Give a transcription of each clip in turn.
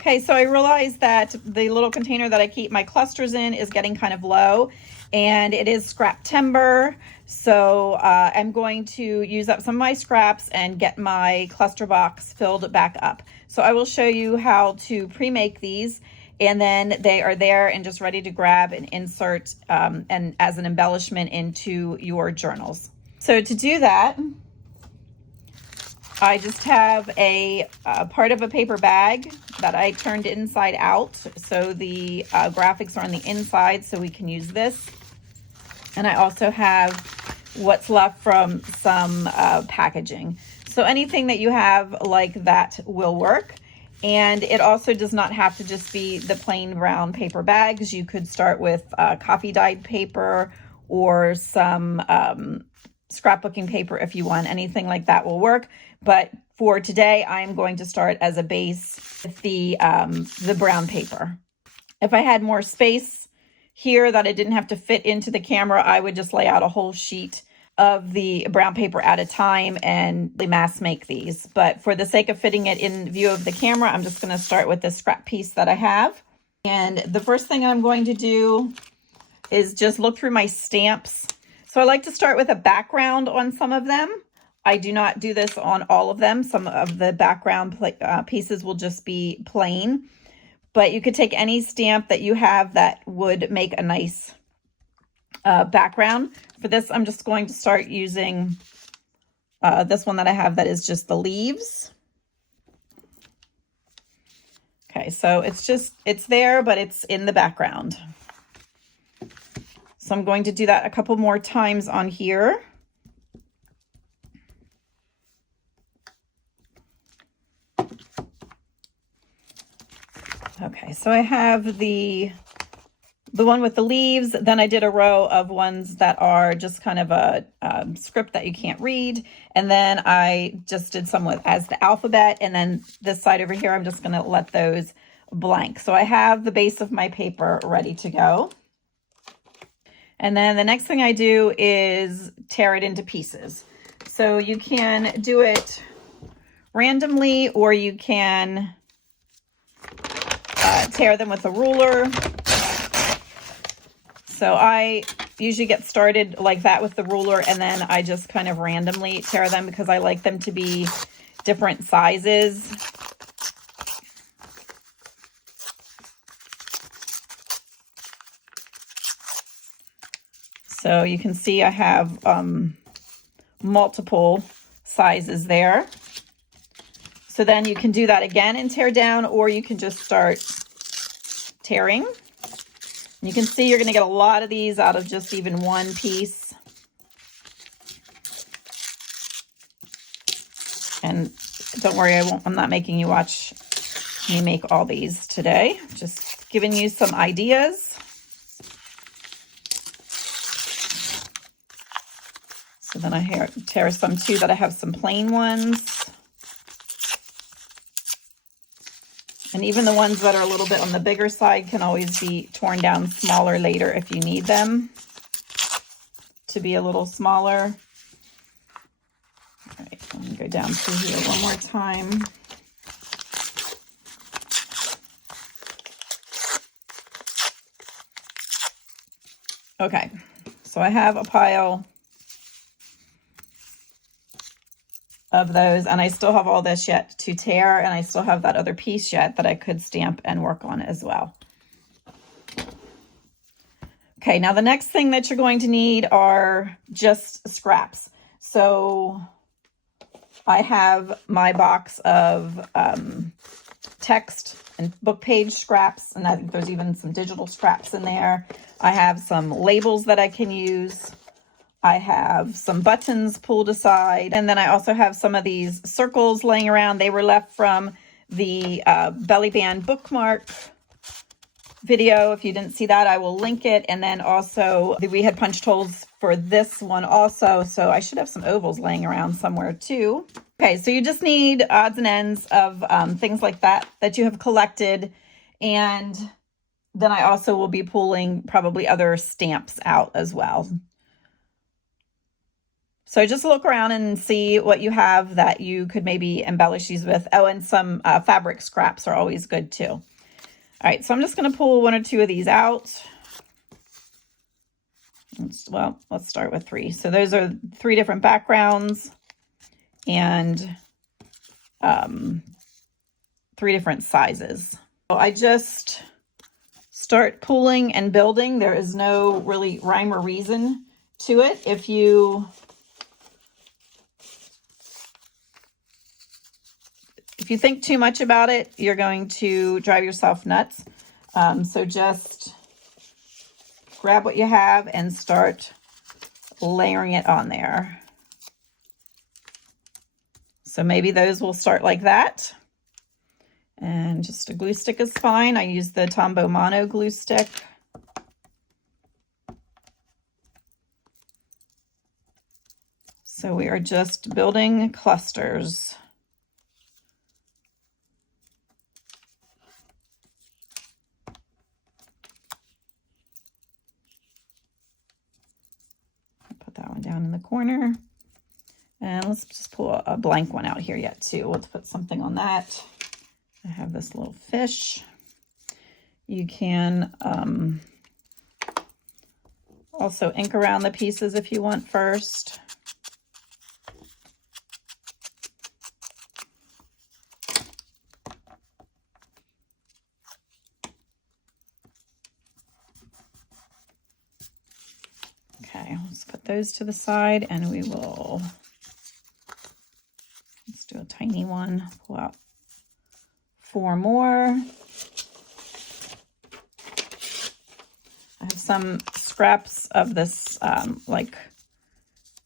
Okay, so I realized that the little container that I keep my clusters in is getting kind of low, and it is scrap timber. So I'm going to use up some of my scraps and get my cluster box filled back up. So I will show you how to pre-make these, and then they are there and just ready to grab and insert and as an embellishment into your journals. So to do that, I just have a part of a paper bag that I turned inside out. So the graphics are on the inside, so we can use this. And I also have what's left from some packaging. So anything that you have like that will work. And it also does not have to just be the plain brown paper bags. You could start with coffee dyed paper or some scrapbooking paper if you want. Anything like that will work. But for today, I'm going to start as a base with the brown paper. If I had more space here that I didn't have to fit into the camera, I would just lay out a whole sheet of the brown paper at a time and mass make these. But for the sake of fitting it in view of the camera, I'm just going to start with this scrap piece that I have. And the first thing I'm going to do is just look through my stamps. So I like to start with a background on some of them. I do not do this on all of them. Some of the background pieces will just be plain, but you could take any stamp that you have that would make a nice background. For this, I'm just going to start using this one that I have that is just the leaves. Okay, so it's there, but it's in the background. So I'm going to do that a couple more times on here. Okay, so I have the one with the leaves, then I did a row of ones that are just kind of a script that you can't read, and then I just did some as the alphabet, and then this side over here, I'm just going to let those blank. So I have the base of my paper ready to go. And then the next thing I do is tear it into pieces. So you can do it randomly, or you can tear them with a ruler. So I usually get started like that with the ruler, and then I just kind of randomly tear them because I like them to be different sizes. So you can see I have multiple sizes there. So then you can do that again and tear down, or you can just start tearing. You can see you're going to get a lot of these out of just even one piece. And don't worry, I'm not making you watch me make all these today. Just giving you some ideas. So then I tear some too that I have some plain ones. And even the ones that are a little bit on the bigger side can always be torn down smaller later if you need them to be a little smaller. All right, let me go down through here one more time. Okay, so I have a pile of those, and I still have all this yet to tear, and I still have that other piece yet that I could stamp and work on as well. Okay, now the next thing that you're going to need are just scraps. So I have my box of text and book page scraps, and I think there's even some digital scraps in there. I have some labels that I can use. I have some buttons pulled aside, and then I also have some of these circles laying around. They were left from the belly band bookmark video. If you didn't see that, I will link it. And then also we had punched holes for this one also, so I should have some ovals laying around somewhere too. Okay, so you just need odds and ends of things like that you have collected, and then I also will be pulling probably other stamps out as well. So just look around and see what you have that you could maybe embellish these with. Oh, and some fabric scraps are always good too. All right, so I'm just going to pull 1 or 2 of these out. Well, let's start with 3. So those are 3 different backgrounds and 3 different sizes. So I just start pulling and building. There is no really rhyme or reason to it. If you think too much about it, you're going to drive yourself nuts. So just grab what you have and start layering it on there. So maybe those will start like that. And just a glue stick is fine. I use the Tombow Mono glue stick. So we are just building clusters. Put that one down in the corner. And let's just pull a blank one out here yet too. Let's put something on that. I have this little fish. You can also ink around the pieces if you want first. Okay, let's put those to the side and we will, let's do a tiny one, pull out 4 more. I have some scraps of this like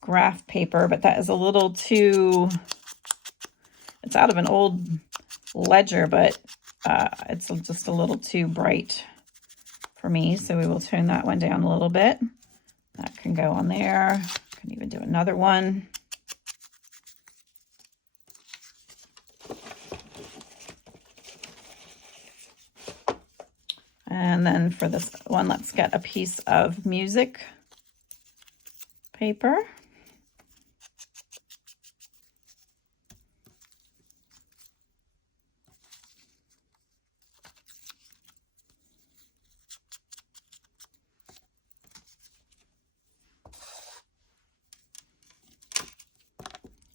graph paper, but that is a little too, it's out of an old ledger, but it's just a little too bright for me. So we will turn that one down a little bit. That can go on there. Can even do another one. And then for this one, let's get a piece of music paper.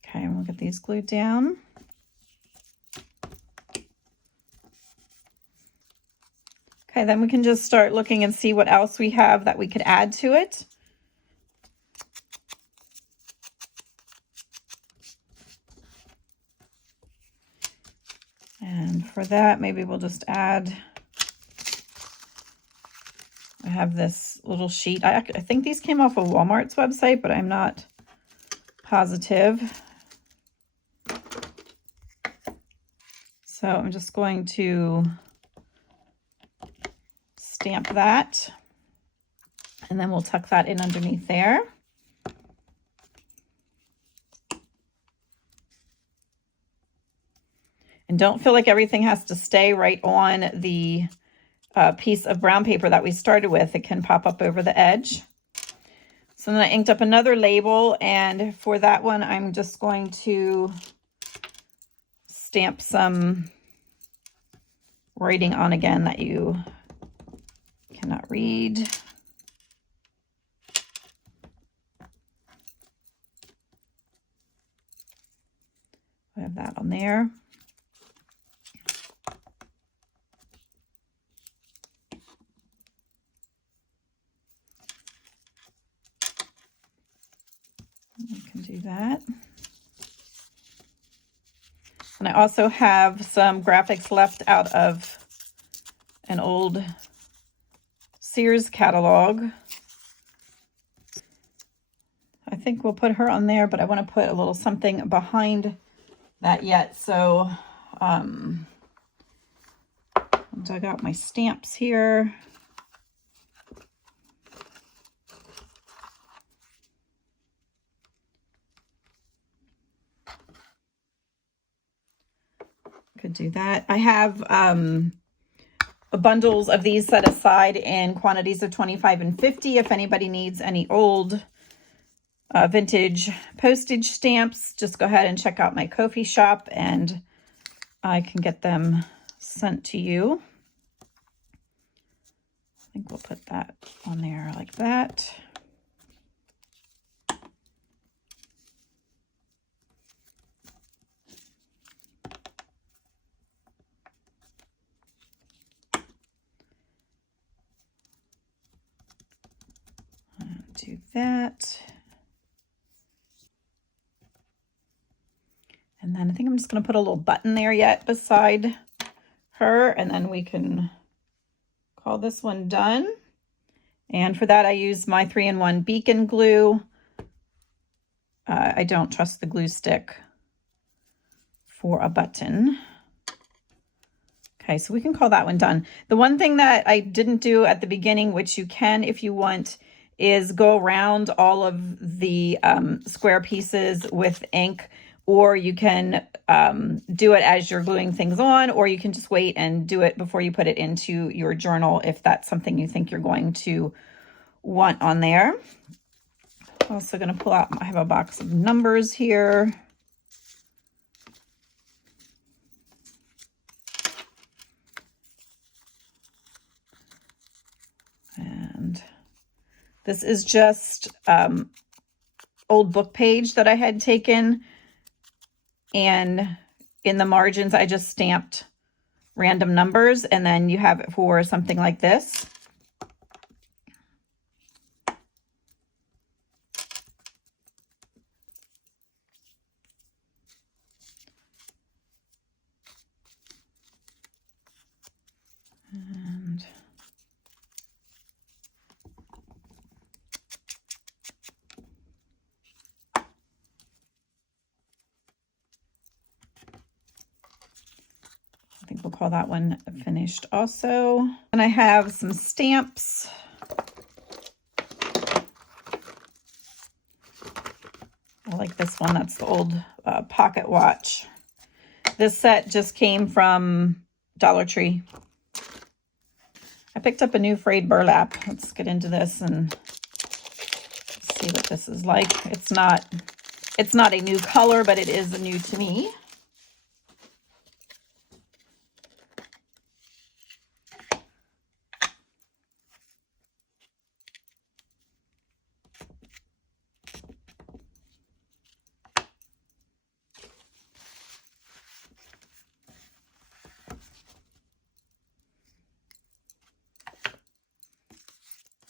Okay, and we'll get these glued down. Okay, then we can just start looking and see what else we have that we could add to it. And for that, maybe we'll just add, I have this little sheet. I think these came off of Walmart's website, but I'm not positive. So I'm just going to stamp that, and then we'll tuck that in underneath there. And don't feel like everything has to stay right on the piece of brown paper that we started with. It can pop up over the edge. So then I inked up another label, and for that one, I'm just going to stamp some writing on again that you cannot read. I have that on there. You can do that. And I also have some graphics left out of an old Sears catalog. I think we'll put her on there, but I want to put a little something behind that yet. So I dug out my stamps here. Could do that. I have bundles of these set aside in quantities of 25 and 50 if anybody needs any old vintage postage stamps, just go ahead and check out my Ko-fi shop and I can get them sent to you. I think we'll put that on there like that. Do that. And then I think I'm just going to put a little button there yet beside her, and then we can call this one done. And for that, I use my 3-in-1 beacon glue. I don't trust the glue stick for a button. Okay, so we can call that one done. The one thing that I didn't do at the beginning, which you can if you want, is go around all of the square pieces with ink, or you can do it as you're gluing things on, or you can just wait and do it before you put it into your journal if that's something you think you're going to want on there. I'm also going to pull out, I have a box of numbers here. And this is just old book page that I had taken, and in the margins I just stamped random numbers, and then you have it for something like this. And I think we'll call that one finished also. And I have some stamps. I like this one. That's the old pocket watch. This set just came from Dollar Tree. I picked up a new frayed burlap. Let's get into this and see what this is like. It's not a new color, but it is new to me.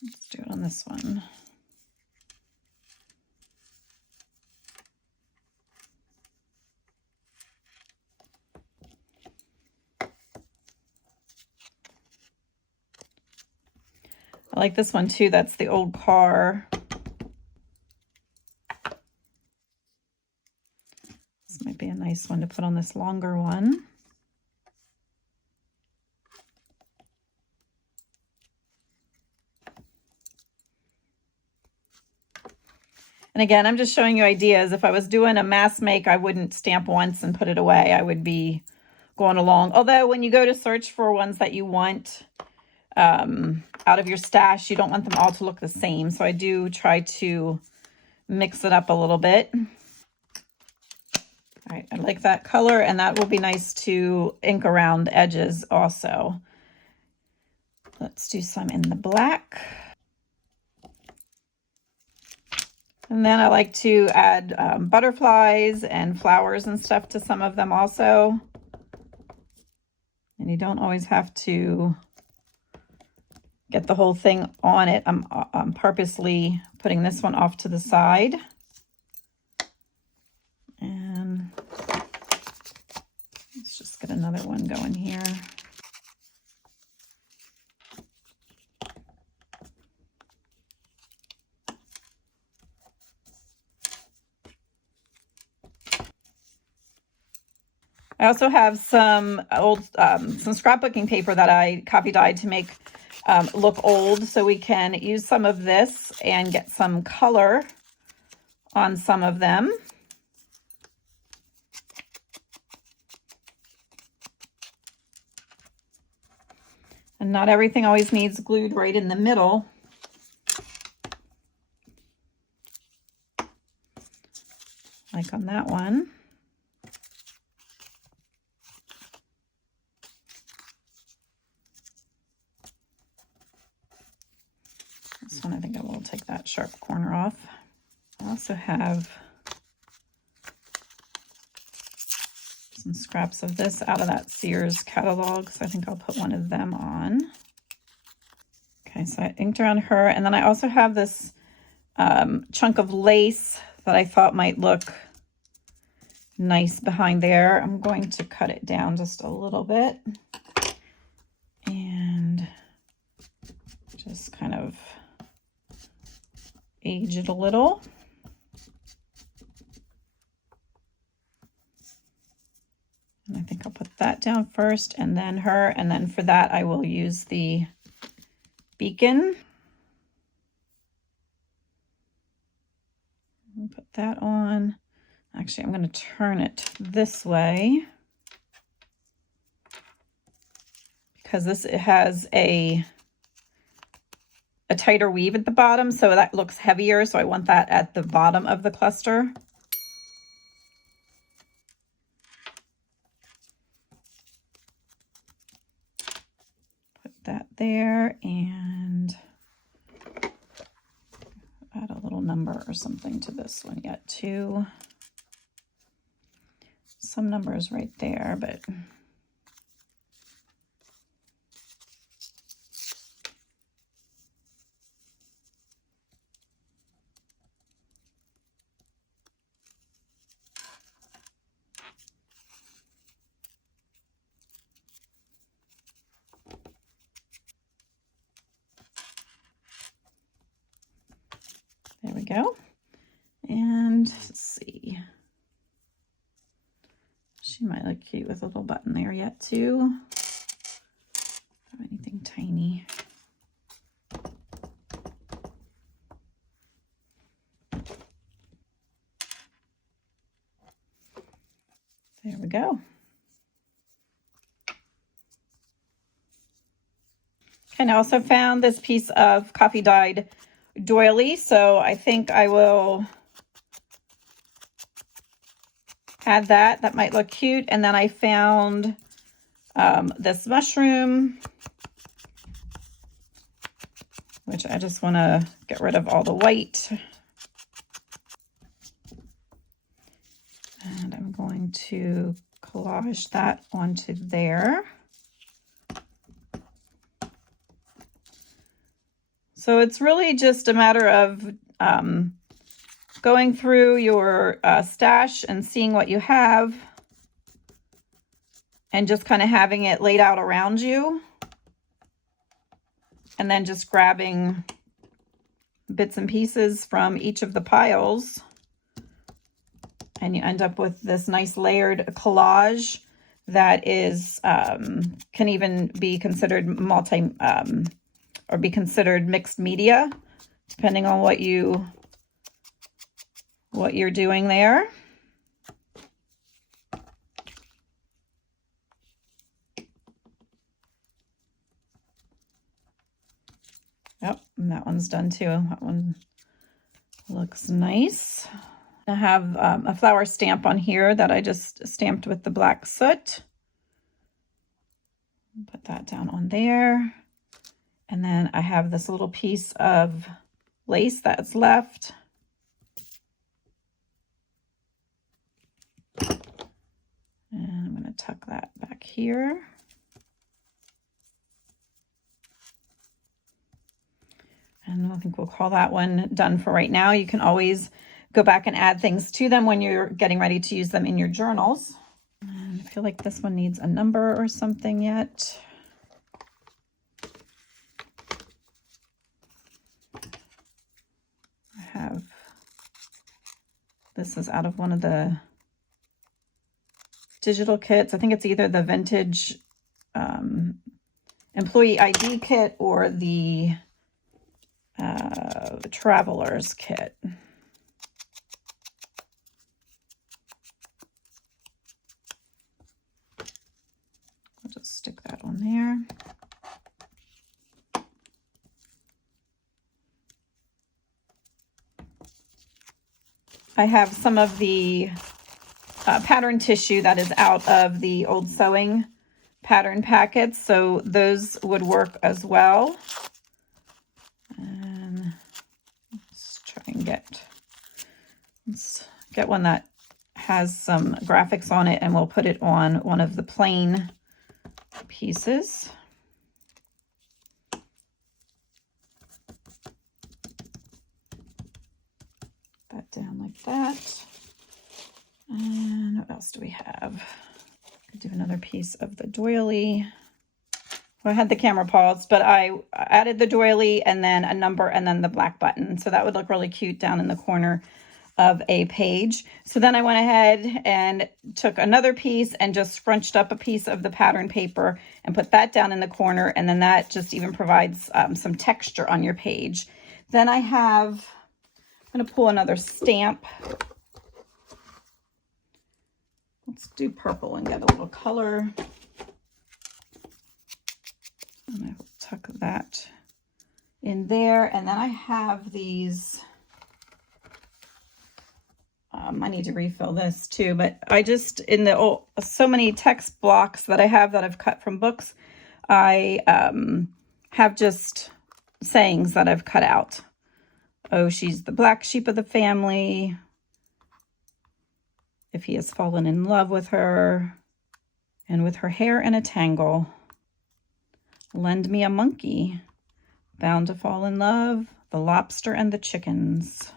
Let's do it on this one. I like this one too. That's the old car. This might be a nice one to put on this longer one. And again, I'm just showing you ideas. If I was doing a mass make, I wouldn't stamp once and put it away. I would be going along. Although when you go to search for ones that you want out of your stash, you don't want them all to look the same. So I do try to mix it up a little bit. All right, I like that color, and that will be nice to ink around edges also. Let's do some in the black. And then I like to add butterflies and flowers and stuff to some of them also. And you don't always have to get the whole thing on it. I'm purposely putting this one off to the side. And let's just get another one going here. I also have some old, some scrapbooking paper that I copy dyed to make look old. So we can use some of this and get some color on some of them. And not everything always needs glued right in the middle. like on that one. This one, I think I will take that sharp corner off. I also have some scraps of this out of that Sears catalog, so I think I'll put one of them on. Okay, so I inked around her, and then I also have this chunk of lace that I thought might look nice behind there. I'm going to cut it down just a little bit and just kind of age it a little. And I think I'll put that down first and then her, and then for that I will use the beacon. I'll put that on. Actually, I'm going to turn it this way because it has a tighter weave at the bottom, so that looks heavier. So I want that at the bottom of the cluster. Put that there and add a little number or something to this one yet too. Some numbers right there, but there we go. And let's see. She might look cute with a little button there yet too. Don't have anything tiny. There we go. And I also found this piece of coffee dyed doily, so I think I will add that. That might look cute. And then I found this mushroom, which I just want to get rid of all the white. And I'm going to collage that onto there. So it's really just a matter of going through your stash and seeing what you have and just kind of having it laid out around you. And then just grabbing bits and pieces from each of the piles. And you end up with this nice layered collage that is, can even be considered or be considered mixed media, depending on what you're doing there. Yep, and that one's done too. That one looks nice. I have a flower stamp on here that I just stamped with the black soot. Put that down on there. And then I have this little piece of lace that's left. And I'm going to tuck that back here. And I think we'll call that one done for right now. You can always go back and add things to them when you're getting ready to use them in your journals. And I feel like this one needs a number or something yet. This is out of one of the digital kits. I think it's either the vintage employee ID kit or the traveler's kit. I'll just stick that on there. I have some of the pattern tissue that is out of the old sewing pattern packets, so those would work as well. And let's try and let's get one that has some graphics on it, and we'll put it on one of the plain pieces. That down like that. And what else do we have? I'll do another piece of the doily. Well, I had the camera paused, but I added the doily and then a number and then the black button. So that would look really cute down in the corner of a page. So then I went ahead and took another piece and just scrunched up a piece of the pattern paper and put that down in the corner. And then that just even provides some texture on your page. Then I'm going to pull another stamp. Let's do purple and get a little color. And I'll tuck that in there. And then I have these, I need to refill this too, but I just, in the so many text blocks that I have that I've cut from books, I have just sayings that I've cut out. Oh, she's the black sheep of the family. If he has fallen in love with her, and with her hair in a tangle. Lend me a monkey, bound to fall in love, the lobster and the chickens.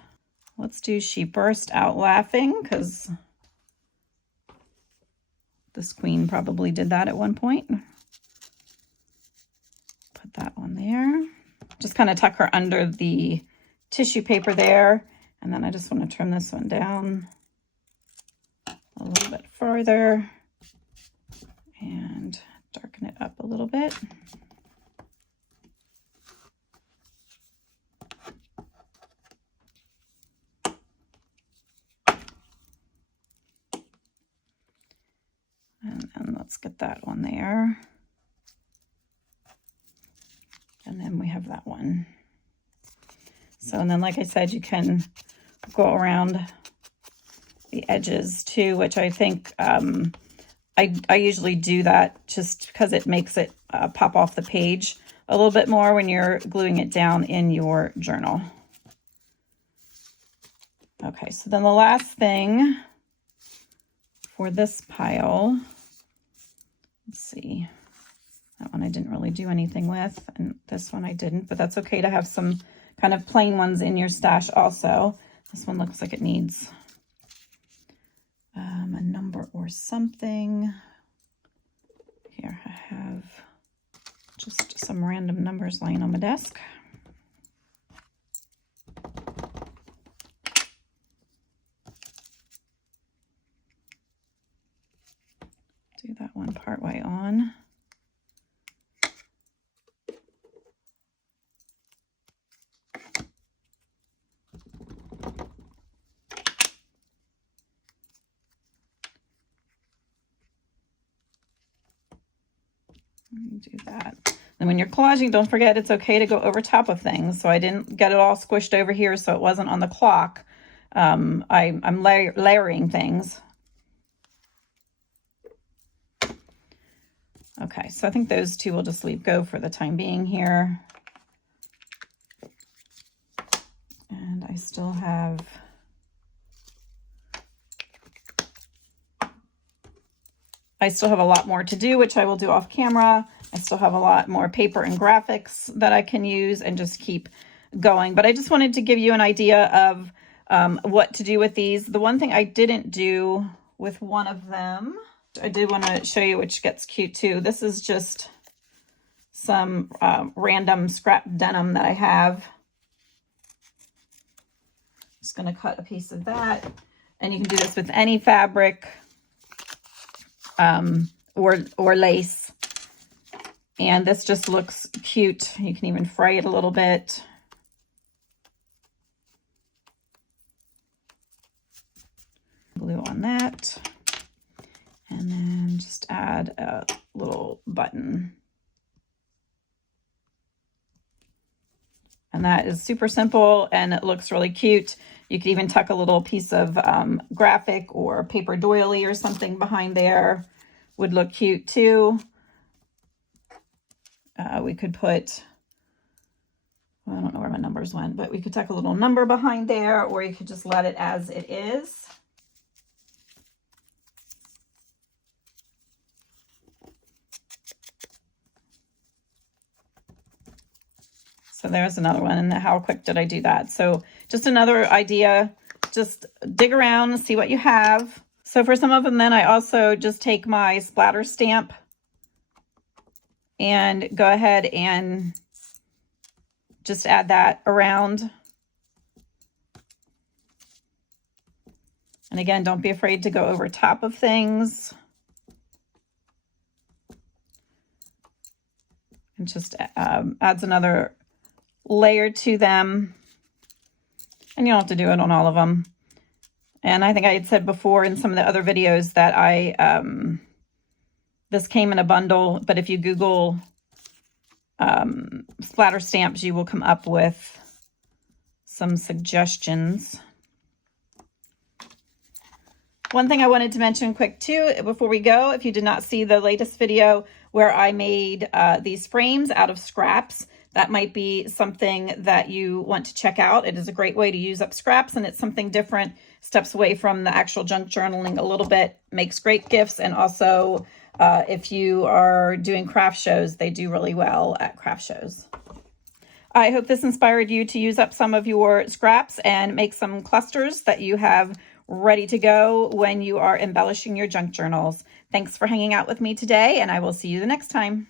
Let's do she burst out laughing, because this queen probably did that at one point. Put that on there. Just kind of tuck her under the tissue paper there. And then I just want to trim this one down a little bit further and darken it up a little bit. And then let's get that one there. And then we have that one. So, and then like I said, you can go around the edges too, which I think I usually do that just because it makes it pop off the page a little bit more when you're gluing it down in your journal. Okay, so then the last thing for this pile, let's see, that one I didn't really do anything with, and this one I didn't, but that's okay to have some kind of plain ones in your stash also. This one looks like it needs a number or something. Here, I have just some random numbers lying on my desk. Do that one part way on. Do that. And when you're collaging, don't forget it's okay to go over top of things. So I didn't get it all squished over here, so it wasn't on the clock. I'm layering things. Okay, so I think those two will just leave go for the time being here. And I still have a lot more to do, which I will do off camera. I still have a lot more paper and graphics that I can use and just keep going. But I just wanted to give you an idea of what to do with these. The one thing I didn't do with one of them, I did want to show you, which gets cute too. This is just some random scrap denim that I have. Just going to cut a piece of that. And you can do this with any fabric or lace. And this just looks cute. You can even fray it a little bit. Glue on that. And then just add a little button. And that is super simple and it looks really cute. You could even tuck a little piece of graphic or paper doily or something behind there. Would look cute too. We could put, well, I don't know where my numbers went, but we could tuck a little number behind there, or you could just let it as it is. So there's another one. And how quick did I do that? So just another idea, just dig around and see what you have. So for some of them, then I also just take my splatter stamp and go ahead and just add that around. And again, don't be afraid to go over top of things. And just adds another layer to them. And you don't have to do it on all of them. And I think I had said before in some of the other videos that this came in a bundle, but if you Google splatter stamps, you will come up with some suggestions. One thing I wanted to mention quick too, before we go, if you did not see the latest video where I made these frames out of scraps, that might be something that you want to check out. It is a great way to use up scraps, and it's something different, steps away from the actual junk journaling a little bit, makes great gifts. And also if you are doing craft shows, they do really well at craft shows. I hope this inspired you to use up some of your scraps and make some clusters that you have ready to go when you are embellishing your junk journals. Thanks for hanging out with me today, and I will see you the next time.